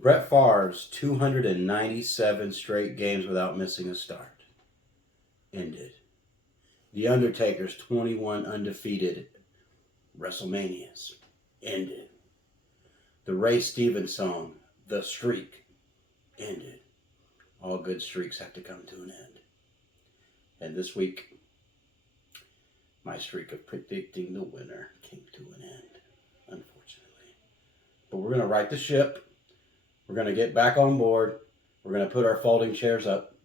Brett Favre's 297 straight games without missing a start ended. The Undertaker's 21 undefeated WrestleManias ended. The Ray Stevens song, The Streak, ended. All good streaks have to come to an end. And this week, my streak of predicting the winner came to an end, unfortunately. But we're going to right the ship. We're going to get back on board. We're going to put our folding chairs up.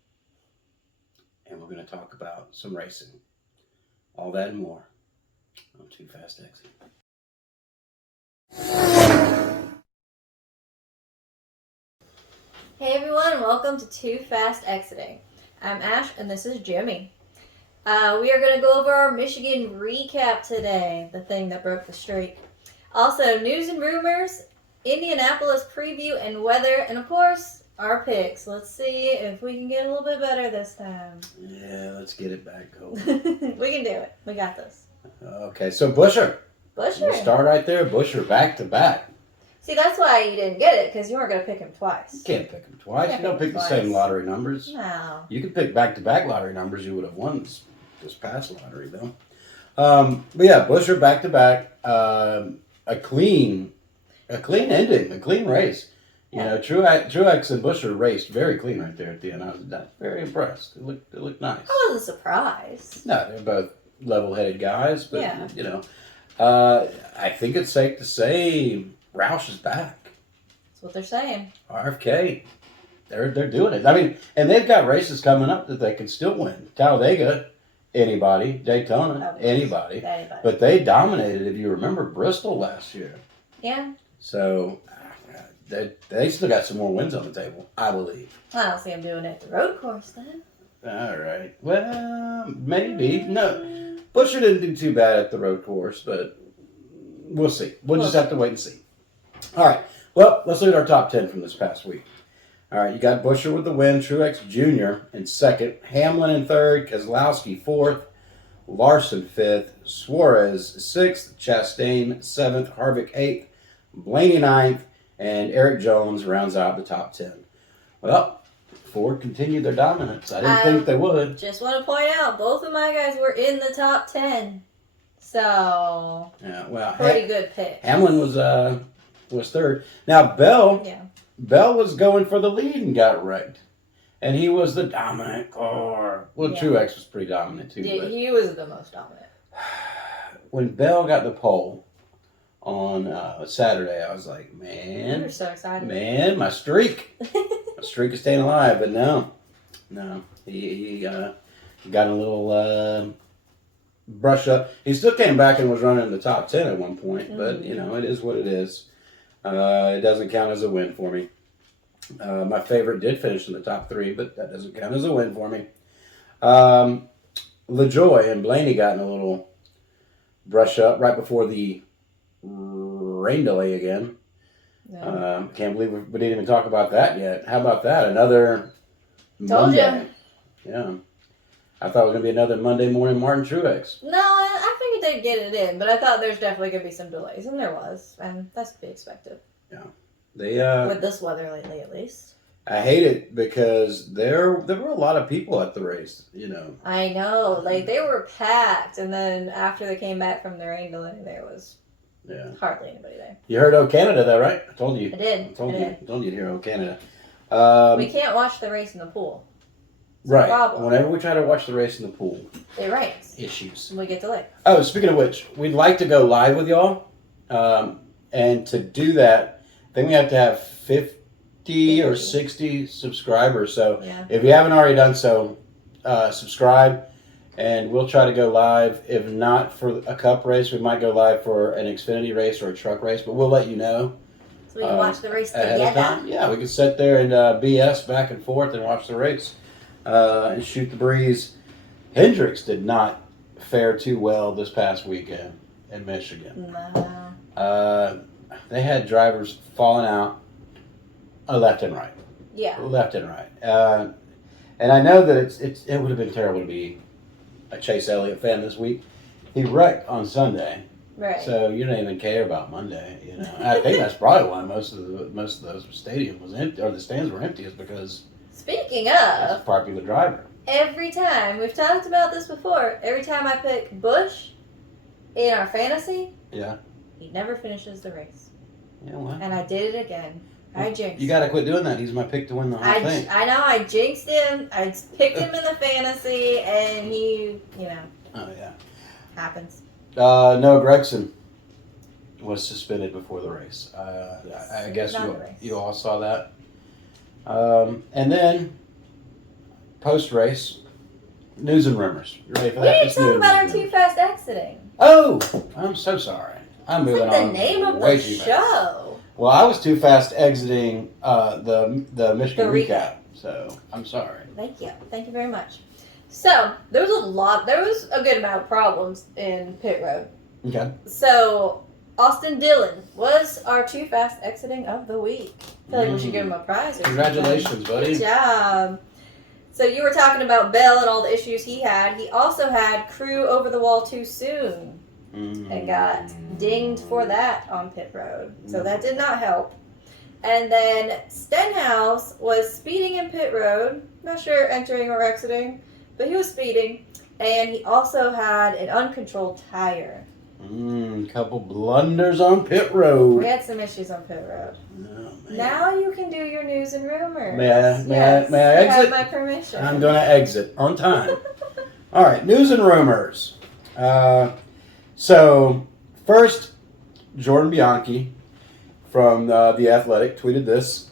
And we're going to talk about some racing. All that and more on Too Fast Exit. Hey everyone, welcome to Too Fast Exiting. I'm Ash and this is Jimmy. We are going to go over our Michigan recap today, the thing that broke the streak. Also, news and rumors, Indianapolis preview and weather, and of course, our picks. Let's see if we can get a little bit better this time. Yeah, let's get it back going. We can do it. We got this. Okay, so Busher. Busher. We'll start right there. Busher back to back. See, that's why you didn't get it, because you weren't going to pick him twice. You can't pick them twice. You don't pick the twice. same lottery numbers. No. You could pick back-to-back lottery numbers. You would have won this past lottery, though. But yeah, Busher back-to-back. A clean ending. A clean race. You know, Truex and Busher raced very clean right there at the end. I was very impressed. It looked nice. I wasn't surprised. No, they're both level-headed guys, but Yeah. you know, I think it's safe to say Roush is back. That's what they're saying. RFK, they're doing it. I mean, and they've got races coming up that they can still win. Talladega, anybody. Daytona, anybody. But they dominated, if you remember, Bristol last year. Yeah. So they still got some more wins on the table, I believe. I don't see them doing it at the road course then. All right. Well, maybe. No. Busher didn't do too bad at the road course, but we'll see. We'll just have to wait and see. All right. Well, let's look at our top 10 from this past week. All right. You got Busher with the win, Truex Jr. in second, Hamlin in third, Keselowski fourth, Larson fifth, Suarez sixth, Chastain seventh, Harvick eighth, Blaney ninth, and Eric Jones rounds out the top 10. Well, Ford continued their dominance. I didn't think they would. Just want to point out, both of my guys were in the top 10. So, yeah, well, pretty good pick. Hamlin was third. Now, Bell was going for the lead and got wrecked. And he was the dominant car. Well, Truex was pretty dominant, too. Yeah, he was the most dominant. When Bell got the pole on Saturday, I was like, man. You were so excited. Man, my streak. My streak is staying alive. But no. He got a little brush up. He still came back and was running in the top 10 at one point. But, you know, it is what it is. It doesn't count as a win for me. My favorite did finish in the top 3, but that doesn't count as a win for me. LaJoy and Blaney got in a little brush up right before the rain delay again. Yeah. Can't believe we didn't even talk about that yet. How about that? Another Monday. Yeah. I thought it was going to be another Monday morning Martin Truex. No, I figured they'd get it in, but I thought there's definitely going to be some delays, and there was, and that's to be expected. Yeah. With this weather lately, at least. I hate it because there were a lot of people at the race, you know. I know. Like, they were packed, and then after they came back from the rain delay, there was hardly anybody there. You heard O Canada, though, right? I told you. I did. I told you to hear O Canada. We can't watch the race in the pool. It's right. a problem. Whenever we try to watch the race in the pool. It rains. Issues. We get delayed. Oh, speaking of which, we'd like to go live with y'all. And to do that, I think we have to have 50 or 60 subscribers. So if you haven't already done so, subscribe. And we'll try to go live. If not for a cup race, we might go live for an Xfinity race or a truck race. But we'll let you know. So we can watch the race together. Yeah, we can sit there and BS back and forth and watch the race and shoot the breeze. Hendricks did not fare too well this past weekend in Michigan. No. They had drivers falling out left and right. Yeah. Left and right. And I know that it would have been terrible to be a Chase Elliott fan this week. He wrecked on Sunday Right. So you don't even care about Monday. You know, I think that's probably why most of the stadium was empty, or the stands were empty, is because Speaking it's a of, popular driver. every time, we've talked about this before, every time I pick Bush in our fantasy, Yeah. he never finishes the race. Yeah, well. And I did it again. I jinxed You got to quit doing that. He's my pick to win the whole thing. I know, I jinxed him. I picked him in the fantasy, and he, Oh, yeah. happens. Noah Gregson was suspended before the race. Yes, I guess not the race. you all saw that. And then, post-race, news and rumors. You ready for We that? didn't It's talk news about our and too rumors. fast exiting. Oh, I'm so sorry. I'm It's moving like on. the name of way the too fast. show. Well, I was too fast exiting the Michigan The recap, so I'm sorry. Thank you. Thank you very much. So, there was a good amount of problems in pit road. Okay. So, Austin Dillon was our too fast exiting of the week. I feel like we should give him a prize. Or Congratulations, something. buddy. Good job. So, you were talking about Bell and all the issues he had. He also had crew over the wall too soon and got dinged for that on pit road. So, that did not help. And then Stenhouse was speeding in pit road. Not sure entering or exiting, but he was speeding. And he also had an uncontrolled tire. Couple blunders on pit road. We had some issues on pit road. Oh, man. Now you can do your news and rumors. May I Yes, may I you have exit? my permission. I'm going to exit on time. All right, news and rumors. So, first, Jordan Bianchi from The Athletic tweeted this.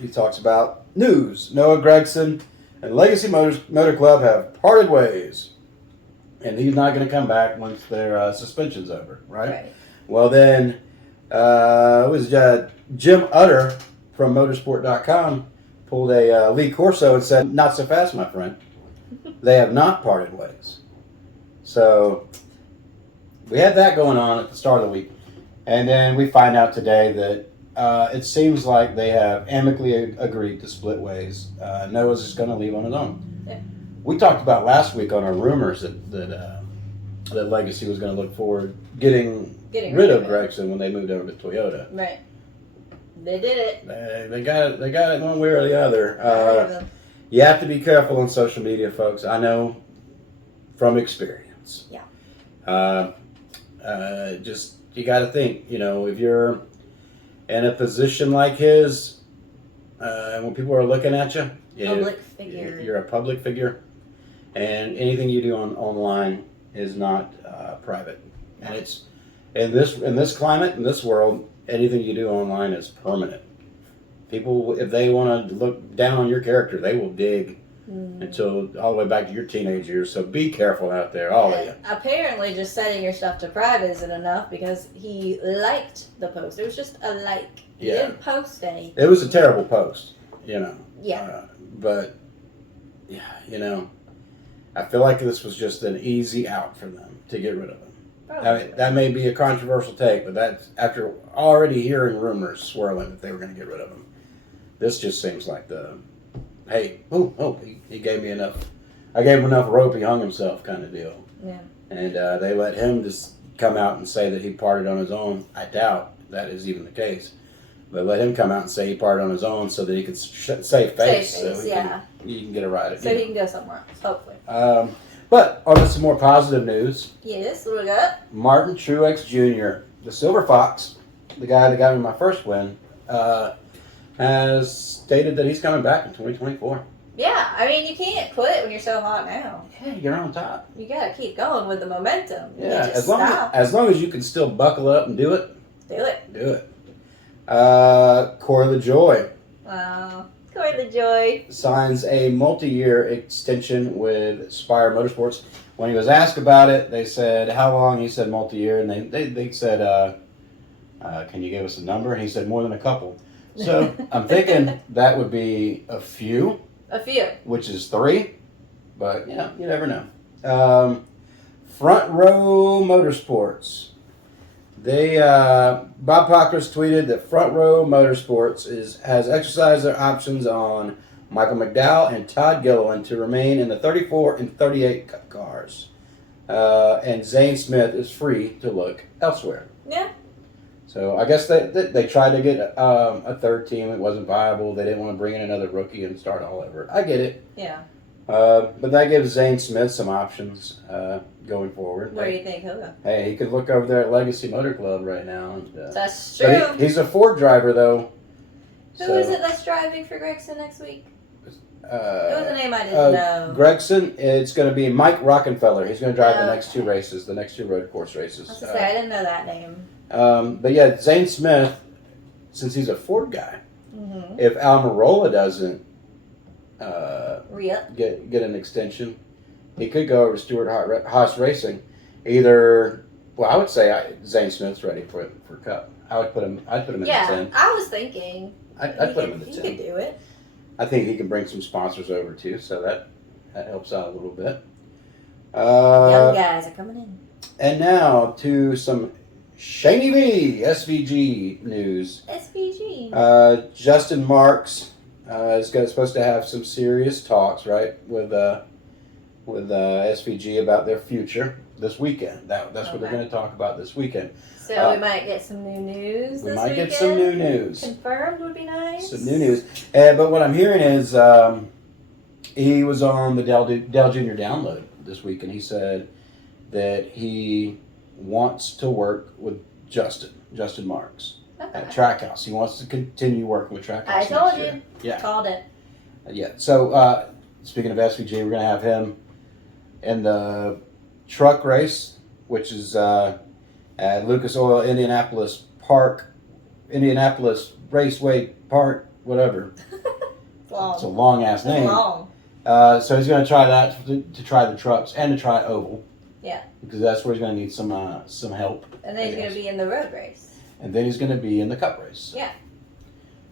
He talks about news. Noah Gregson and Legacy Motor Club have parted ways. And he's not going to come back once their suspension's over, right? Well, then, Jim Utter from motorsport.com pulled a Lee Corso and said, "Not so fast, my friend. They have not parted ways." So, we had that going on at the start of the week. And then we find out today that it seems like they have amicably agreed to split ways. Noah's just going to leave on his own. Yeah. We talked about last week on our rumors that Legacy was going to look forward getting rid of Gregson when they moved over to Toyota. Right. They did it. They got it one way or the other. You have to be careful on social media, folks. I know from experience. Yeah. Just you got to think. If you're in a position like his, and when people are looking at you, Public figure. You're a public figure, and anything you do online is not private. And it's in this climate, in this world, anything you do online is permanent. People, if they want to look down on your character, they will dig until all the way back to your teenage years. So be careful out there, all of you. Apparently, just setting your stuff to private isn't enough because he liked the post. It was just a like. He didn't post anything. It was a terrible post, Yeah. But I feel like this was just an easy out for them to get rid of him. That may be a controversial take, but that's after already hearing rumors swirling that they were going to get rid of him. This just seems like he gave me enough. I gave him enough rope, he hung himself kind of deal. Yeah. And they let him just come out and say that he parted on his own. I doubt that is even the case. But let him come out and say he parted on his own so that he could save face. So he can get a ride. So he can go somewhere else, hopefully. But on to some more positive news. Yes, what we got? Martin Truex Jr., the Silver Fox, the guy that got me my first win, has stated that he's coming back in 2024. Yeah, I mean, you can't quit when you're so hot now. Yeah, you're on top. You gotta keep going with the momentum. You Yeah, can't just stop. as long as you can still buckle up and do it. Do it. Do it. Corey LaJoy Wow. Corey LaJoy. signs a multi-year extension with Spire Motorsports. When he was asked about it, they said, how long? He said multi-year, and they said, can you give us a number? And he said, more than a couple. So I'm thinking that would be a few. A few. Which is 3, but you never know. Front Row Motorsports. They Bob Pockers tweeted that Front Row Motorsports has exercised their options on Michael McDowell and Todd Gilliland to remain in the 34 and 38 cars. and Zane Smith is free to look elsewhere. Yeah. So I guess they tried to get a third team. It wasn't viable. They didn't want to bring in another rookie and start all over. I get it. Yeah. But that gives Zane Smith some options going forward. Where do you think he'll go? Hey, he could look over there at Legacy Motor Club right now. And, That's true. he's a Ford driver, though. Who is it that's driving for Gregson next week? It was a name I didn't know. Gregson, it's going to be Mike Rockenfeller. He's going to drive the next two races, the next two road course races. I was going to say, I didn't know that name. But yeah, Zane Smith, since he's a Ford guy, if Almirola doesn't get an extension, he could go over to Stewart Haas Racing. Either, well, I would say Zane Smith's ready for Cup. I'd put him in the 10. Yeah, I was thinking. I'd put him in the 10. He could do it. I think he can bring some sponsors over too, so that helps out a little bit. Young guys are coming in. And now to some Shaney V SVG news. SVG. Justin Marks is supposed to have some serious talks, right, with SVG about their future this weekend. That's what they're going to talk about this weekend. So we might get some new news. We might get some new news. Confirmed would be nice. Some new news. But what I'm hearing is he was on the Dell Jr. Download this week, and he said that he wants to work with Justin Marks at Trackhouse. He wants to continue working with Trackhouse. I told you. Yeah. Called it. Yeah. So speaking of SVG, we're going to have him in the truck race, which is at Lucas Oil Indianapolis Raceway Park, whatever. It's a long ass name. Long. So he's going to try that to try the trucks and to try oval. Yeah. Because that's where he's going to need some help. And then he's going to be in the road race. And then he's going to be in the Cup race. Yeah.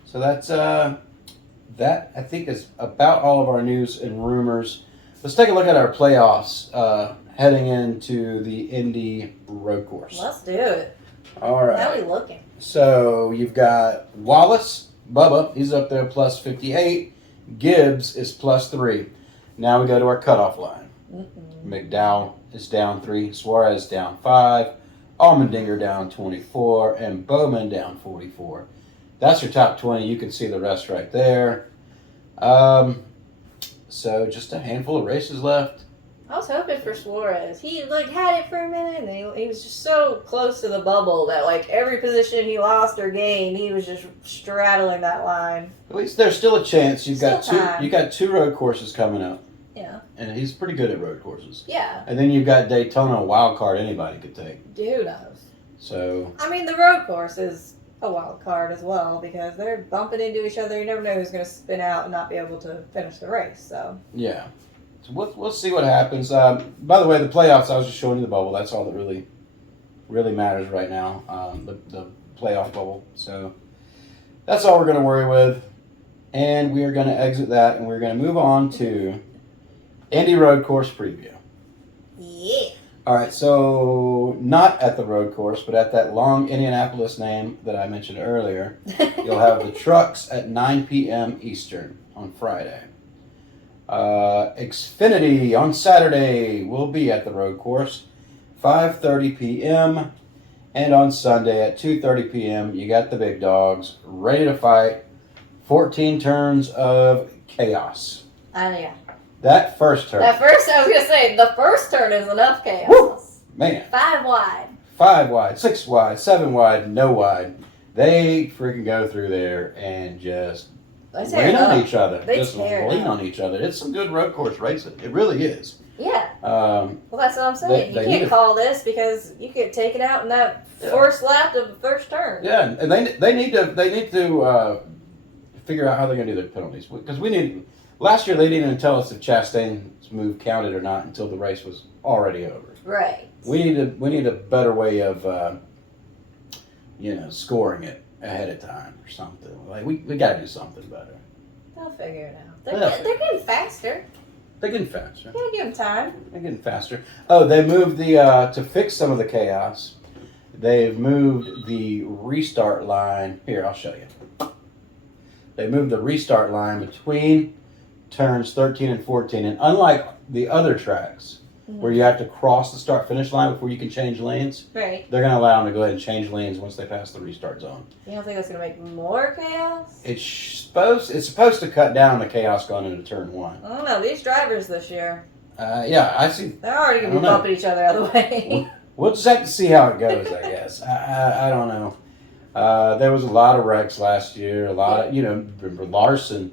So that's that I think is about all of our news and rumors. Let's take a look at our playoffs heading into the Indy road course. Let's do it. All right. How are we looking? So you've got Wallace, Bubba, he's up there plus 58. Gibbs is plus 3. Now we go to our cutoff line. McDowell is down 3. Suarez down 5. Allmendinger down 24. And Bowman down 44. That's your top 20. You can see the rest right there. So just a handful of races left. I was hoping for Suarez. He had it for a minute, and he was just so close to the bubble that every position he lost or gained, he was just straddling that line. At least there's still a chance. You got time. two road courses coming up. Yeah. And he's pretty good at road courses. Yeah. And then you've got Daytona, a wild card anybody could take. Who knows? So. I mean, the road course is a wild card as well because they're bumping into each other. You never know who's going to spin out and not be able to finish the race. So. Yeah. So we'll see what happens. By the way, the playoffs, I was just showing you the bubble. That's all that really matters right now, the playoff bubble. So that's all we're going to worry with. And we are going to exit that, and we're going to move on to Indy Road Course preview. Yeah. All right, so not at the road course, but at that long Indianapolis name that I mentioned earlier, you'll have the trucks at 9 p.m. Eastern on Friday. Xfinity on Saturday will be at the road course, 5:30 p.m. And on Sunday at 2:30 p.m., you got the big dogs ready to fight. 14 turns of chaos. Yeah. That first turn. I was going to say, the first turn is enough chaos. Woo! Man. 5 wide. 5 wide, 6 wide, 7 wide, no wide. They freaking go through there and just lean on each other. Just lean on each other. It's some good road course racing. It really is. Yeah. Well, that's what I'm saying. You can't call this because you could take it out in that first lap of the first turn. Yeah, and they need to figure out how they're going to do their penalties because last year they didn't even tell us if Chastain's move counted or not until the race was already over. Right. We need a better way of scoring it ahead of time or something. Like we got to do something better. They'll figure it out. They're getting faster. They're getting faster. You gotta give them time. They're getting faster. Oh, they moved to fix some of the chaos. They've moved the restart line. Here, I'll show you. They moved the restart line between turns 13 and 14. And unlike the other tracks, where you have to cross the start-finish line before you can change lanes. Right. They're going to allow them to go ahead and change lanes once they pass the restart zone. You don't think that's going to make more chaos? It's supposed to cut down the chaos going into turn 1. I don't know. These drivers this year, Yeah, I see. they're already going to be bumping each other out of the way. We'll just have to see how it goes, I guess. I don't know. There was a lot of wrecks last year. A lot of, remember Larson,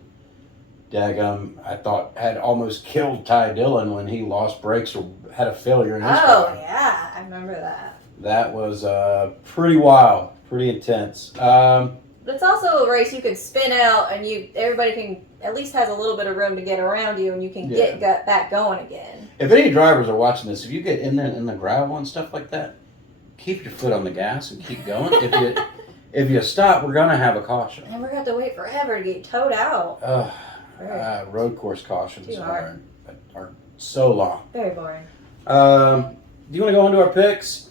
daggum, I thought had almost killed Ty Dillon when he lost brakes or had a failure in his car. Oh, yeah. I remember that. That was pretty wild, pretty intense. But it's also a race you can spin out and everybody can at least has a little bit of room to get around you and you can get back going again. If any drivers are watching this, if you get in there in the gravel and stuff like that, keep your foot on the gas and keep going. If you stop, we're gonna have a caution. And we're gonna have to wait forever to get towed out. Road course cautions Too are so long. Very boring. Do you want to go into our picks?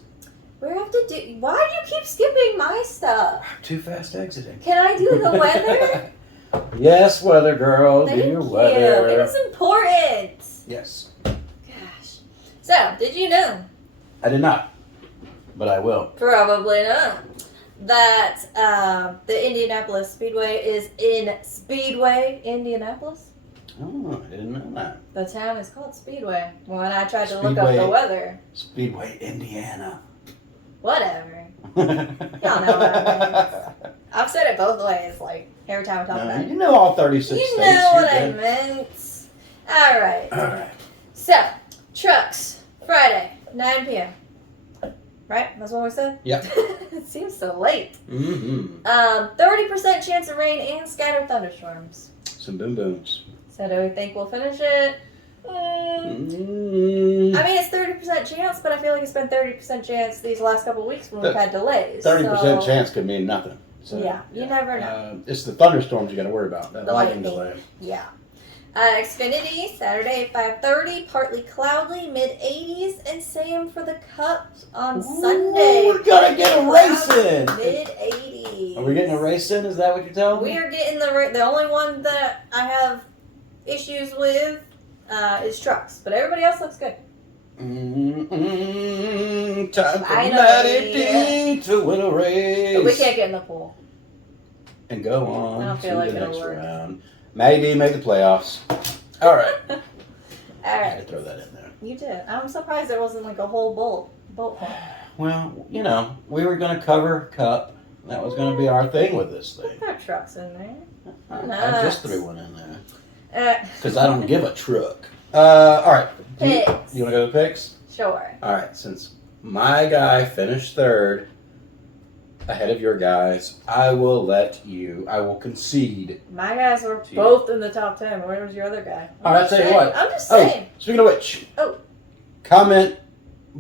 We have to do. Why do you keep skipping my stuff? Too fast exiting. Can I do the weather? Yes, weather girl. Thank do your you. weather. It is important. Yes. Gosh. So, did you know? I did not, but I will. Probably not. That the Indianapolis Speedway is in Speedway, Indianapolis. Oh, I didn't know that. The town is called Speedway. When I tried to look Speedway. up the weather. Speedway, Indiana. Whatever. Y'all know what I mean. I've said it both ways, like every time I talk about it. You know all 36 You states. know what I meant. All right. So, trucks, Friday, 9 p.m. Right? That's what we said? Yep. It seems so late. Mm-hmm. 30% chance of rain and scattered thunderstorms. Some boom booms. So do we think we'll finish it? I mean, it's 30% chance, but I feel like it's been 30% chance these last couple of weeks when we've had delays. 30% chance could mean nothing. So, yeah, you never know. It's the thunderstorms you got to worry about. That The lightning lightning. delay. Yeah. Xfinity, Saturday at 5:30, partly cloudy, mid-80s, and same for the Cups on Sunday. We're going to get a race in. Mid-80s. Are we getting a race in? Is that what you're telling me? We are getting the only one that I have issues with is trucks, but everybody else looks good. Time for Matty D to win a race. But we can't get in the pool. And go on I don't feel to like the it'll next work. round. Matty D made the playoffs. All right. All I had right. to throw that in there. You did. I'm surprised there wasn't like a whole bolt hole. Well, we were going to cover Cup. That was going to be our thing with this thing. There are trucks in there. I just threw one in there. Uh, Because I don't give a truck. All right. Picks. You want to go to the picks? Sure. All right. Since my guy finished third ahead of your guys, I will concede. My guys were both in the top 10. Where was your other guy? All right, I'll tell you what. I'm just saying. Speaking of which. Oh. Comment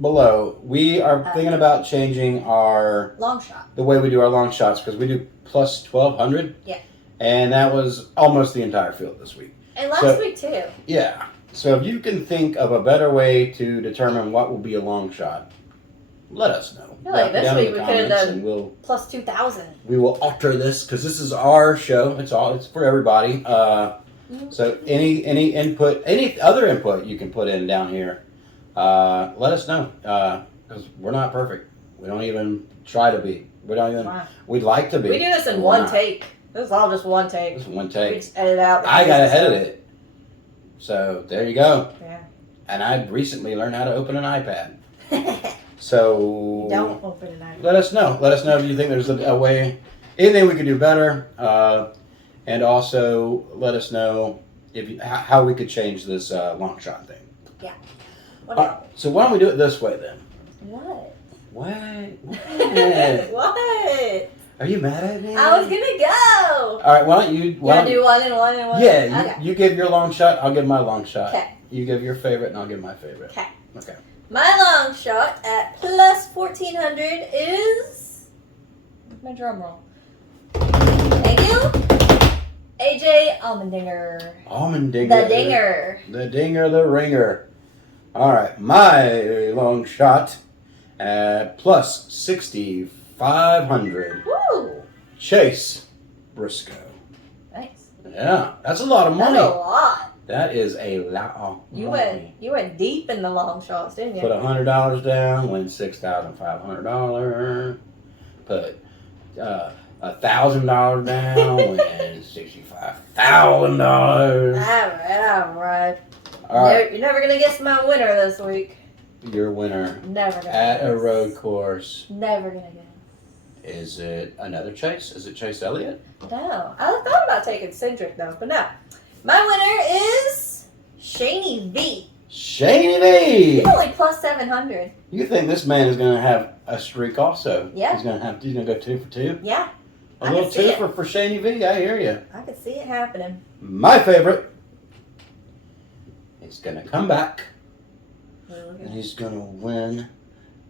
below. We are thinking about changing long shot. the way we do our long shots because we do plus 1,200. Yeah. And that was almost the entire field this week. And last week too. Yeah. So if you can think of a better way to determine what will be a long shot, let us know. I feel like this Down in week the we could have comments, done and we'll plus 2,000. we will alter this because this is our show. It's for everybody. So any input, any other input you can put in down here, let us know because we're not perfect. We don't even try to be. We don't even. Wow. We'd like to be. We do this in one take. This is all just one take. This is one We take. just edit out. I got ahead of it. So there you go. Yeah. And I recently learned how to open an iPad. So Don't open an iPad. let us know. Let us know if you think there's a way, anything we could do better, and also let us know how we could change this long shot thing. Yeah. What? So why don't we do it this way then? What? What? What? Are you mad at me? I was gonna go. All right. Why don't you? You wanna do one and one and one? Yeah. Okay. You give your long shot. I'll give my long shot. Okay. You give your favorite, and I'll give my favorite. Okay. Okay. My long shot at plus 1,400 is my drum roll. Thank you, AJ Allmendinger. Allmendinger. The dinger. The dinger, the ringer. All right, my long shot at plus 6,500. Woo! Chase Briscoe. Nice. Yeah, that's a lot of money. That's a lot. That is a lot. You went deep in the long shots, didn't you? Put $100 down, win $6,500. Put $1,000 down, win $65,000. All right. All right, You're never gonna guess my winner this week. your winner Never gonna at guess. a road course. Never gonna guess. Is it another Chase? Is it Chase Elliott? No. I thought about taking Cedric though, but no. My winner is Shaney V. Shaney V. He's only plus 700. You think this man is going to have a streak also? Yeah. He's going to go 2 for 2. Yeah. A I little can see it. twofer for Shaney V. I hear you. I could see it happening. My favorite. He's going to come back and he's going to win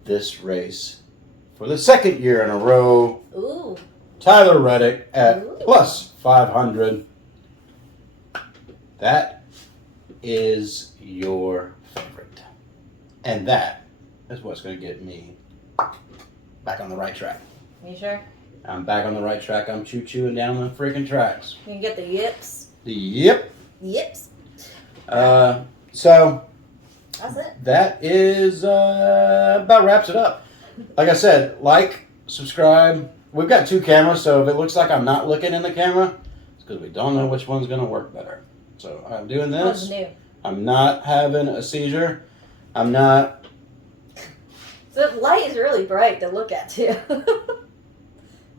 this race for the second year in a row. Ooh. Tyler Reddick at Ooh. plus 500. That is your favorite. And that is what's going to get me back on the right track. You sure? I'm back on the right track. I'm choo-chooing down the freaking tracks. You can get the yips. Yep. Yips. So That's it. that is about wraps it up. Like I said, like, subscribe. We've got 2 cameras, so if it looks like I'm not looking in the camera, it's because we don't know which one's going to work better. So I'm doing this. One's new. I'm not having a seizure. I'm not. The light is really bright to look at too.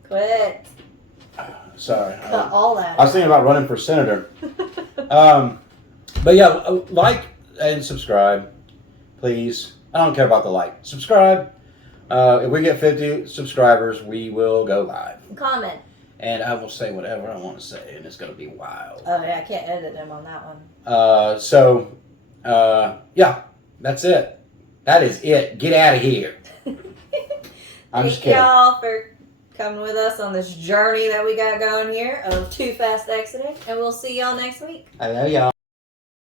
Quit. Sorry. Cut all that. I was thinking about running for senator. But yeah, like and subscribe, please. I don't care about the like. Subscribe. If we get 50 subscribers, we will go live. Comment. And I will say whatever I want to say, and it's going to be wild. Oh yeah, I can't edit them on that one. Yeah, that's it. That is it. Get out of here. I'm just Thank kidding. y'all for coming with us on this journey that we got going here of Too Fast Exiting, and we'll see y'all next week. I love y'all.